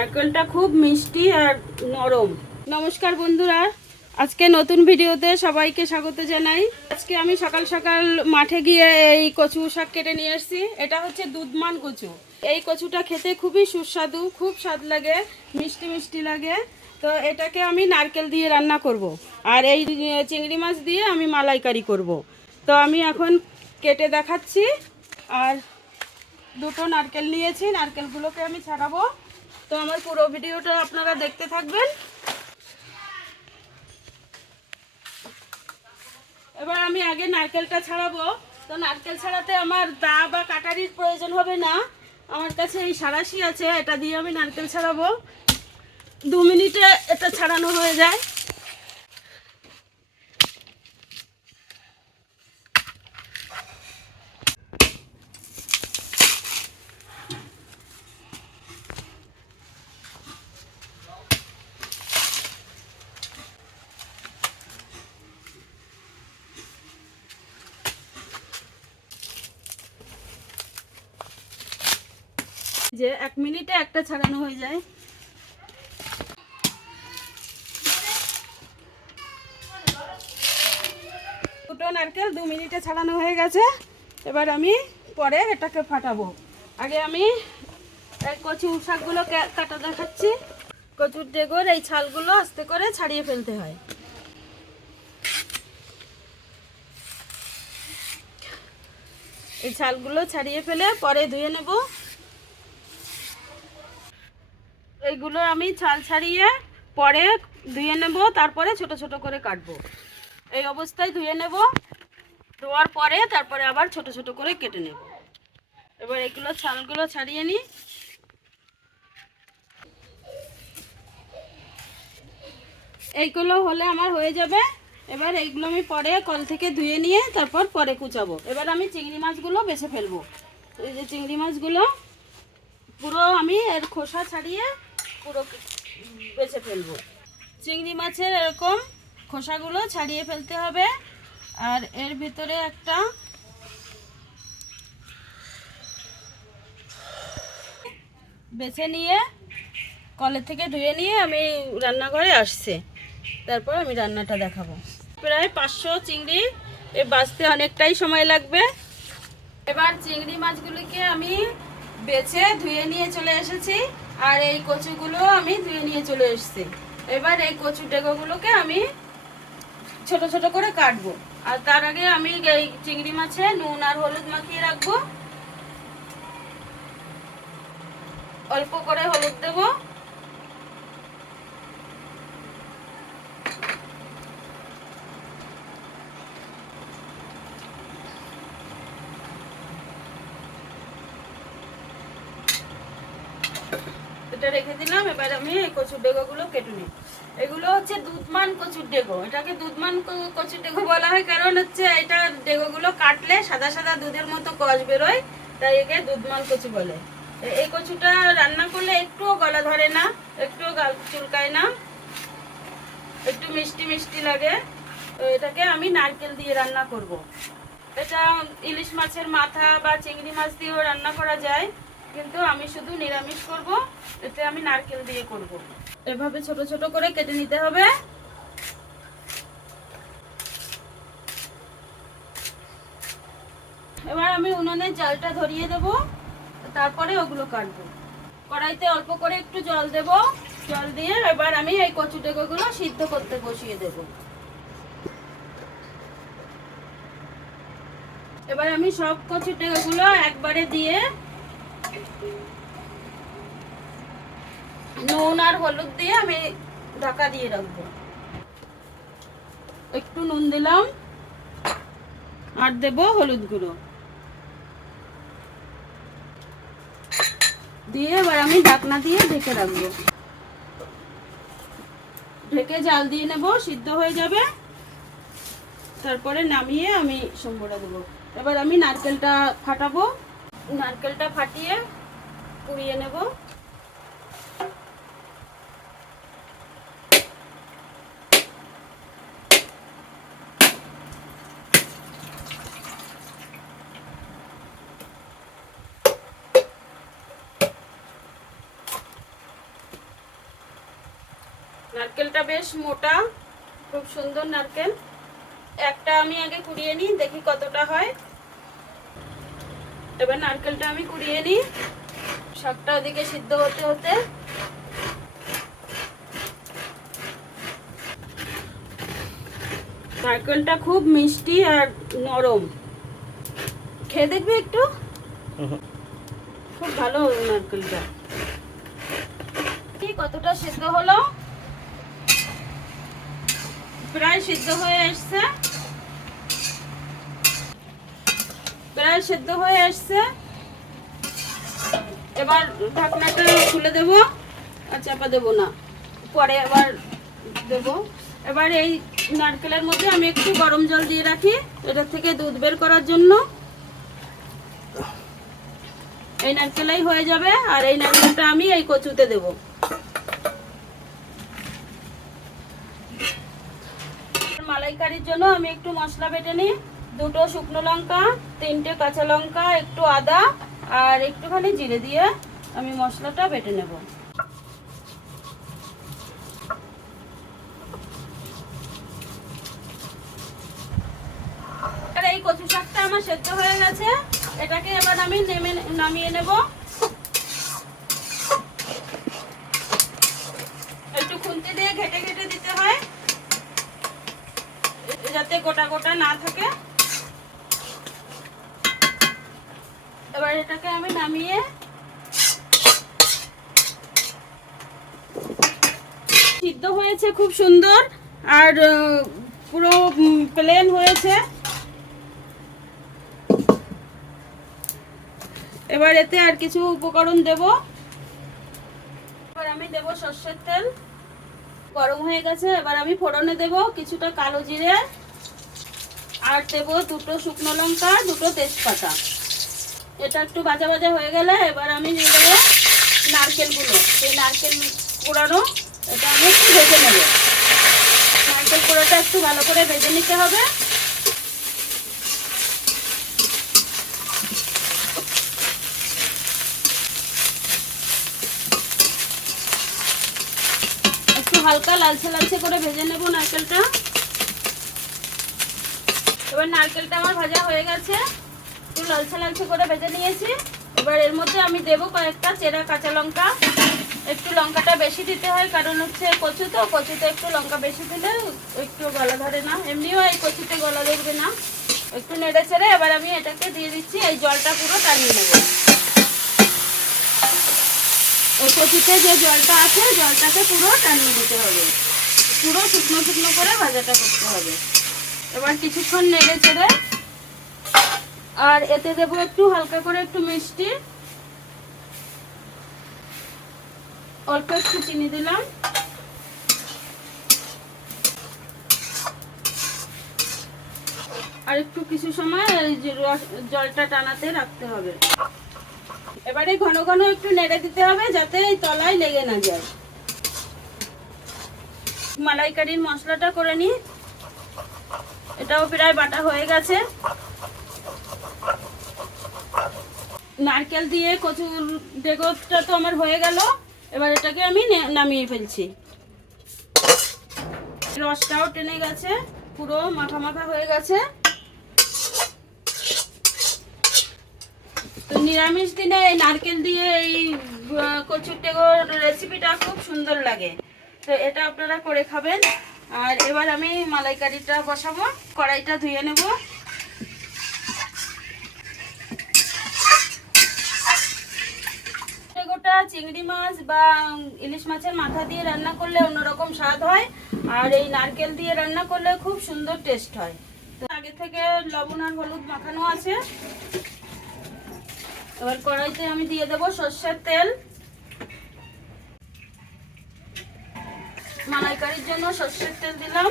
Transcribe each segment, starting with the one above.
নারকেলটা খুব মিষ্টি আর নরম। নমস্কার বন্ধুরা, আজকে নতুন ভিডিওতে সবাইকে স্বাগত জানাই। আজকে আমি সকাল সকাল মাঠে গিয়ে এই কচু শাক কেটে নিয়ে এসেছি। এটা হচ্ছে দুধমান কচু। এই কচুটা খেতে খুবই সুস্বাদু, খুব স্বাদ লাগে, মিষ্টি মিষ্টি লাগে। তো এটাকে আমি নারকেল দিয়ে রান্না করব। আর এই চিংড়ি মাছ দিয়ে আমি মালাইকারি করব। তো আমি এখন কেটে দেখাচ্ছি। আর দুটো নারকেল নিয়েছি, নারকেলগুলোকে আমি ছাড়াবো। তো আমার পুরো ভিডিওটা আপনারা দেখতে থাকবেন। এবার আমি আগে নারকেলটা ছাড়াবো। তো নারকেল ছাড়াতে আমার দা বা কাটারির প্রয়োজন হবে না। আমার কাছে এই সারাশি আছে, এটা দিয়ে আমি নারকেল ছাড়াবো। দু মিনিটে এটা ছাড়ানো হয়ে যায়। যে এক মিনিটে একটা ছাড়ানো হয়ে যায়। দুটো নারকেল দু মিনিটে ছাড়ানো হয়ে গেছে। এবার আমি পরে এটাকে ফাটাবো। আগে আমি এই কচু শাকগুলো কাটা দেখাচ্ছি। কচুর ডেগর এই ছালগুলো আস্তে করে ছাড়িয়ে ফেলতে হয়। এই ছালগুলো ছাড়িয়ে ফেলে পরে ধুয়ে নেব। এইগুলো আমি ছাল ছাড়িয়ে পরে ধুয়ে নেব, তারপরে ছোট ছোট করে কাটবো। এই অবস্থায় ধুয়ে নেব, ধোয়ার পরে তারপরে আবার ছোট ছোট করে কেটে নেব। এবার এগুলো ছালগুলো ছাড়িয়ে নিই। এইগুলো হলে আমার হয়ে যাবে। এবার এইগুলো আমি পরে কল থেকে ধুয়ে নিয়ে তারপর পরে কুচাবো। এবার আমি চিংড়ি মাছগুলো বেছে ফেলব। এই যে চিংড়ি মাছগুলো পুরো আমি এর খোসা ছাড়িয়ে পুরো বেছে ফেলব। চিংড়ি মাছের এরকম খোসাগুলো ছাড়িয়ে ফেলতে হবে। আর এর ভিতরে একটা বেছে নিয়ে কলের থেকে ধুয়ে নিয়ে আমি রান্নাঘরে আসছে। তারপর আমি রান্নাটা দেখাবো। প্রায় পাঁচশো চিংড়ি এ বাঁচতে অনেকটাই সময় লাগবে। এবার চিংড়ি মাছগুলিকে আমি বেছে ধুয়ে নিয়ে চলে এসেছি। আর এই কচুগুলো আমি ধুয়ে নিয়ে চলে এসছি। এবার এই কচুর ডেকোগুলোকে আমি ছোট ছোট করে কাটবো। আর তার আগে আমি এই চিংড়ি মাছে নুন আর হলুদ মাখিয়ে রাখব। অল্প করে হলুদ দেবো। এটা রেখে দিলাম, এবার আমি এই কচুর ডেগোগুলো কেটে নিই এগুলো হচ্ছে দুধমান কচুর ডেগো। এটাকে দুধমান কচুর ডেগো বলা হয়, কারণ হচ্ছে এটা ডেগোগুলো কাটলে সাদা সাদা দুধের মতো কষ বেরোয়, তাই একে দুধমান কচু বলে। এই কচুটা রান্না করলে একটুও গলা ধরে না, একটুও গাল চুলকায় না, একটু মিষ্টি মিষ্টি লাগে। তো এটাকে আমি নারকেল দিয়ে রান্না করব। এটা ইলিশ মাছের মাথা বা চিংড়ি মাছ দিয়েও রান্না করা যায়। কিন্তু আমি শুধু নিরামিষ করব, এতে আমি নারকেল দিয়ে করব। এভাবে ছোট ছোট করে কেটে নিতে হবে। এবার আমি উনুনের জালটা ধরিয়ে দেব, তারপরে ওগুলো কাটবো। কড়াইতে অল্প করে একটু জল দেব। জল দিয়ে এবার আমি এই কচু ডেকোগুলো সিদ্ধ করতে বসিয়ে দেব। এবার আমি সব কচু ডেকোগুলো একবারে দিয়ে নুন আর হলুদ দিয়ে আমি ঢাকা দিয়ে রাখব। একটু নুন দিলাম, আর দেব হলুদ গুঁড়ো। দিয়ে এবার আমি ঢাকনা দিয়ে ঢেকে রাখব। ঢেকে জাল দিয়ে নেব, সিদ্ধ হয়ে যাবে। তারপরে নামিয়ে আমি সম্বরা দেবো। এবার আমি নারকেলটা ফাটাবো। নারকেলটা ফাটিয়ে পুড়িয়ে নেব। নারকেলটা বেশ মোটা, খুব সুন্দর নারকেল। একটা আমি আগে কুড়িয়ে নিই, দেখি কতটা হয়। এবার নারকেলটা আমি কুড়িয়ে নিই। শাকটা ওদিকে সিদ্ধ হতে হতে। নারকেলটা খুব মিষ্টি আর নরম। খেয়ে দেখবে একটু? খুব ভালো নারকেলটা। কি কতটা সিদ্ধ হলো? প্রায় সিদ্ধ হয়ে এসছে। প্রায় সিদ্ধ হয়ে এসছে। এবার ঢাকনাটা খুলে দেবো আর চাপা দেবো না। পরে আবার দেবো। এবার এই নারকেলের মধ্যে আমি একটু গরম জল দিয়ে রাখি, এটার থেকে দুধ বের করার জন্য। এই নারকেলাই হয়ে যাবে আর এই নারকেলটা আমি এই কচুতে দেব। মালাইকারির জন্য আমি একটু মশলা বেটে নিই। দুটো শুকনো লঙ্কা, তিনটে কাঁচা লঙ্কা, একটু আদা, আর একটুখানি জিরে দিয়ে আমি মশলাটা বেটে নেব। আর এই কচু শাকটা আমার সেদ্ধ হয়ে গেছে, এটাকে এবার আমি নেমে, নামিয়ে নেব। একটু খুন্তি দিয়ে ঘেটে ঘেটে দিতে হয় যাতে গোটা গোটা না থাকে। এবার এটাকে আমি নামিয়ে সিদ্ধ হয়েছে খুব সুন্দর আর পুরো প্লেন হয়েছে। এবার এতে আর কিছু উপকরণ দেব। এবার আমি দেব সর্ষের তেল। গরম হয়ে গেছে, এবার আমি ফোড়নে দেব কিছুটা কালো জিরে। আর দেব দুটো শুকনো লঙ্কা, দুটো তেজপাতা। এটা একটু ভাজা ভাজা হয়ে গেলে এবার আমি দিয়ে দেবো নারকেলগুলো সেই নারকেল পোড়ানো এটা আমি একটু ভেজে নেব। নারকেল পোড়াটা একটু ভালো করে ভেজে নিতে হবে। একটু হালকা লালচে লালচে করে ভেজে নেব নারকেলটা। এবার নারকেলটা আমার ভাজা হয়ে গেছে। একটু লালচে লালচে করে ভেজে নিয়েছি। এবার এর মধ্যে আমি দেবো কয়েকটা চেরা কাঁচা লঙ্কা। একটু লঙ্কাটা বেশি দিতে হয়, কারণ হচ্ছে কচু তো, কচুতে একটু লঙ্কা বেশি দিলে একটু গলা ধরে না। এমনিও এই কচুতে গলা ধরবে না। একটু নেড়ে চেড়ে এবার আমি এটাকে দিয়ে দিচ্ছি, এই জলটা পুরো টানিয়ে নেব। ওই কচুতে যে জলটা আছে, জলটাকে পুরো টানিয়ে দিতে হবে। পুরো শুকনো শুকনো করে ভাজাটা করতে হবে। এবার কিছুক্ষণ নেড়ে চেড়ে আর এতে দেবো একটু হালকা করে একটু মিষ্টি। অল্প একটু চিনি দিলাম। আর একটু কিছু সময় জলটা টানাতে রাখতে হবে। এবারে ঘন ঘন একটু নেড়ে দিতে হবে যাতে এই তলায় লেগে না যায়। মালাইকারির মশলাটা করে নিই। এটাও প্রায় বাটা হয়ে গেছে। নারকেল দিয়ে কচুর ডেগোটা তো আমার হয়ে গেল। এবার এটাকে আমি নামিয়ে ফেলছি। রসটাও টেনে গেছে, পুরো মাথা মাথা হয়ে গেছে। তো নিরামিষ দিনে এই নারকেল দিয়ে এই কচুর টেগোর রেসিপিটা খুব সুন্দর লাগে। তো এটা আপনারা করে খাবেন। আর এবার আমি মালাইকারিটা বসাবো, কড়াইটা ধুয়ে নেব গোটা চিংড়ি মাছ বা ইলিশ মাছের মাথা দিয়ে রান্না করলে অন্যরকম স্বাদ হয়। আর এই নারকেল দিয়ে রান্না করলে খুব সুন্দর টেস্ট হয়। তো আগে থেকে লবণ আর হলুদ মাখানো আছে। এবার কড়াইতে আমি দিয়ে দেবো সর্ষের তেল। মালাইকারির জন্য সর্ষের তেল দিলাম।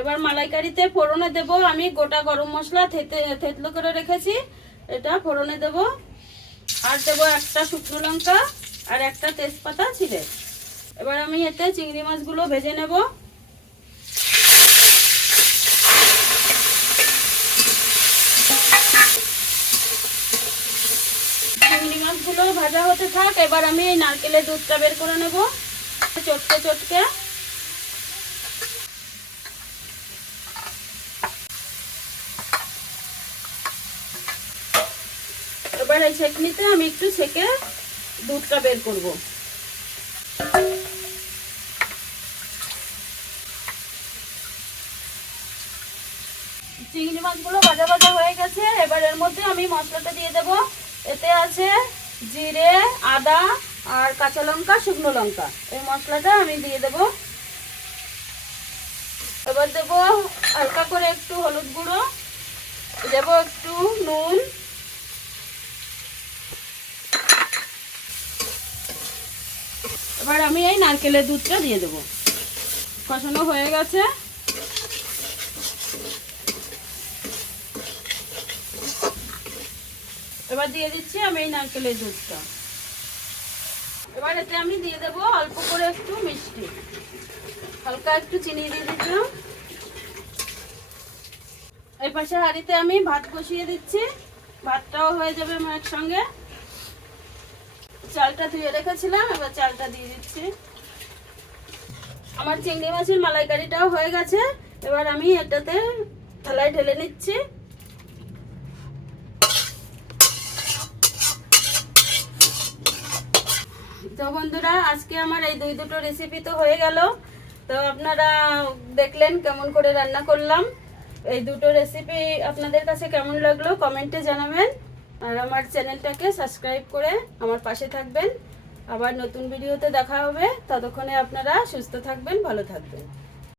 এবার মালাইকারিতে ফোড়নে দেব আমি গোটা গরম মশলা, থেতে থেতলো করে রেখেছি। এটা ফোড়নে দেব। আর দেবো একটা শুকনো লঙ্কা আর একটা তেজপাতা ছিলে। এবার আমি এতে চিংড়ি মাছগুলো ভেজে নেব। চিংড়ি মাছগুলো ভাজা হতে থাক, এবার আমি এই নারকেলের দুধটা বের করে নেব। চটকে চটকে। এবার এই ছেঁকনিতে আমি একটু ছেঁকে দুধটা বের করব। চিংড়ি মাছগুলো ভাজা ভাজা হয়ে গেছে। এবার এর মধ্যে আমি মশলাটা দিয়ে দেব। এতে আছে জিরে, আদা আর কাঁচা লঙ্কা, শুকনো লঙ্কা। এই মশলাটা আমি দিয়ে দেব। এবার দেব হালকা করে একটু হলুদ গুঁড়ো। দেব একটু নুন। এবার আমি এই নারকেলের দুধটা দিয়ে দেবো। কষানো হয়ে গেছে। এবার দিয়ে দিচ্ছি আমি এই নারকেলের দুধটা। এবার এতে আমি দিয়ে দেবো অল্প করে একটু মিষ্টি। হালকা একটু চিনি দিয়ে দিলাম। এই পাশে হাঁড়িতে আমি ভাত বসিয়ে দিচ্ছি। ভাতটাও হয়ে যাবে আমার একসঙ্গে। চালটা ধুয়ে রেখেছিলাম, এবার চালটা দিয়ে দিচ্ছি। আমার চিংড়ি মাছের মালাইকারিটাও হয়ে গেছে, এবার আমি এটাতে থালায় ঢেলে নিচ্ছি। তো বন্ধুরা, আজকে আমার এই দুই দুটো রেসিপি তো হয়ে গেল। তো আপনারা দেখলেন কেমন করে রান্না করলাম। এই দুটো রেসিপি আপনাদের কাছে কেমন লাগল, কমেন্টে জানাবেন। আর আমার চ্যানেলটাকে সাবস্ক্রাইব করে আমার পাশে থাকবেন। আবার নতুন ভিডিওতে দেখা হবে। ততক্ষণে আপনারা সুস্থ থাকবেন, ভালো থাকবেন।